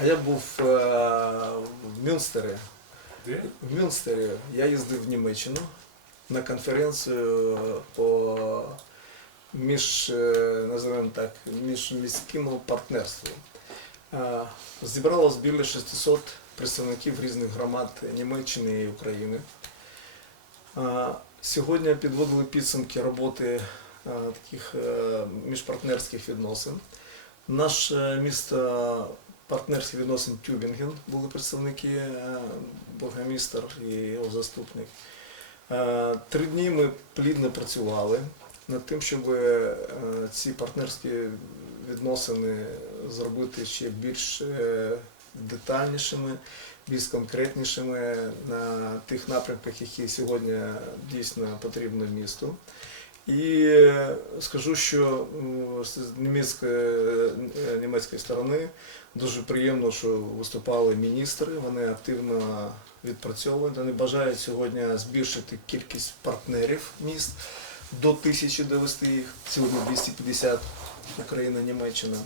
А я був е, в Мюнстері. Де? В Мюнстері я їздив в Німеччину на конференцію по між, е, називаємо так, міжміському партнерству. Е, Зібралось біля 600 представників різних громад Німеччини і України. Е, Сьогодні підводили підсумки роботи е, таких е, міжпартнерських відносин. Наш е, місто партнерських відносин Тюбінген були представники, е, бургомістр і його заступник. Е, Три дні ми плідно працювали над тим, щоб е, ці партнерські відносини зробити ще більш детальнішими, більш конкретнішими на тих напрямках, які сьогодні дійсно потрібні місту. І е, скажу, що з німецької, е, німецької сторони дуже приємно, що виступали міністри, вони активно відпрацьовують. Вони бажають сьогодні збільшити кількість партнерів міст до тисячі довести їх. Сьогодні 250 Україна, Німеччина.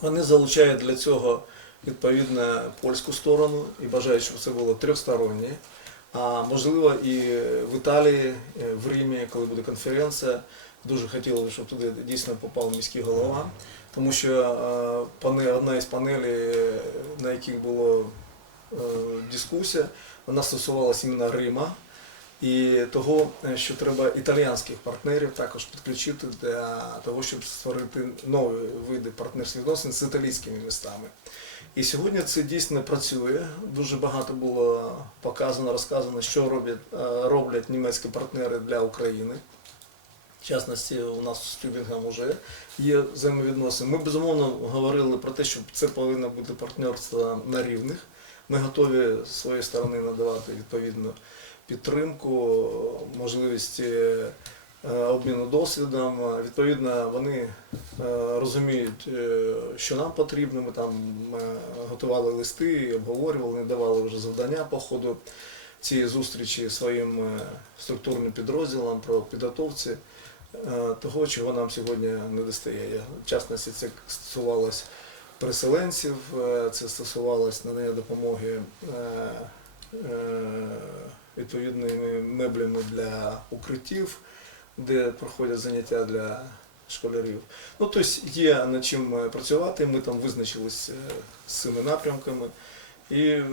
Вони залучають для цього відповідно польську сторону і бажають, щоб це було трьохстороннє. А можливо і в Італії, е, в Римі, коли буде конференція, дуже хотілося, щоб туди дійсно попав міський голова, тому що е, пане- одна із панелей, е, на яких була дискусія, вона стосувалася іменно Рима і того, е, що треба італіянських партнерів також підключити для того, щоб створити нові види партнерських відносин з італійськими містами. І сьогодні це дійсно працює. Дуже багато було показано, розказано, що роблять, е, роблять німецькі партнери для України. В частності, у нас з Тюбінгом вже є взаємовідносини. Ми безумовно говорили про те, що це повинно бути партнерство на рівних. Ми готові з своєї сторони надавати відповідну підтримку, можливість е, обміну досвідом. Відповідно, вони е, розуміють, е, що нам потрібно. Ми там готували листи, обговорювали, не давали вже завдання по ходу цієї зустрічі своїм структурним підрозділам про підготовці того, чого нам сьогодні не достає. В частності це стосувалось переселенців, це стосувалось надання допомоги відповідними меблями для укриттів, де проходять заняття для школярів. Ну, тобто є над чим е, працювати, ми там визначились е, з цими напрямками. І е,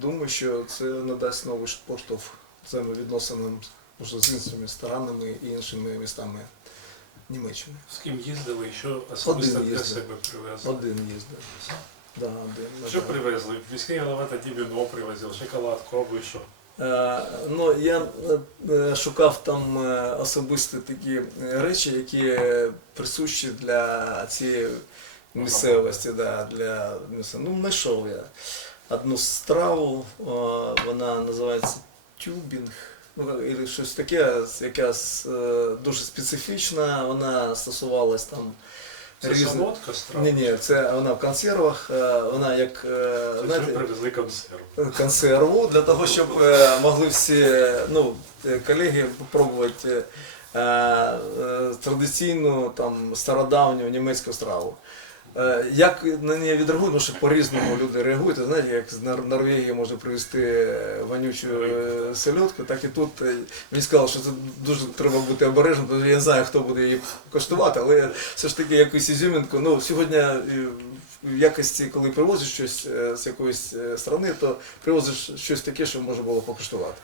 думаю, що це надасть новий поштовх взаємовідносинам вже з іншими сторонами і іншими містами Німеччини. З ким їздили і що особисто Один для себе привезли? Один їздив. Да, один. Що жаль. привезли? Міський голова тоді привезли, шоколад, коби, що? Ну, я е, шукав там е, особисто такі е, речі, які е, присущі для цієї місцевості, да, для Ну, знайшов я одну страву, е, вона називається тюбінг. Ну, і щось таке, якась е, дуже специфічна, вона стосувалась там Це різ... солодка страва? Ні, ні, це вона в консервах, е, вона як е, знаєте, привезли консерву. консерву для того, щоб е, могли всі ну, е, колеги спробувати е, е, традиційну там стародавню німецьку страву. Е, Як на неї відреагують, тому що по-різному люди реагують. Знаєте, як з Нор- Норвегії може привезти вонючу е, селедку, так і тут е, мені сказали, що це дуже треба бути обережним, тому що я знаю, хто буде її коштувати, але все ж таки якусь ізюмінку. Ну, сьогодні е, в якості, коли привозиш щось е, з якоїсь е, страни, то привозиш щось таке, що можна було покуштувати.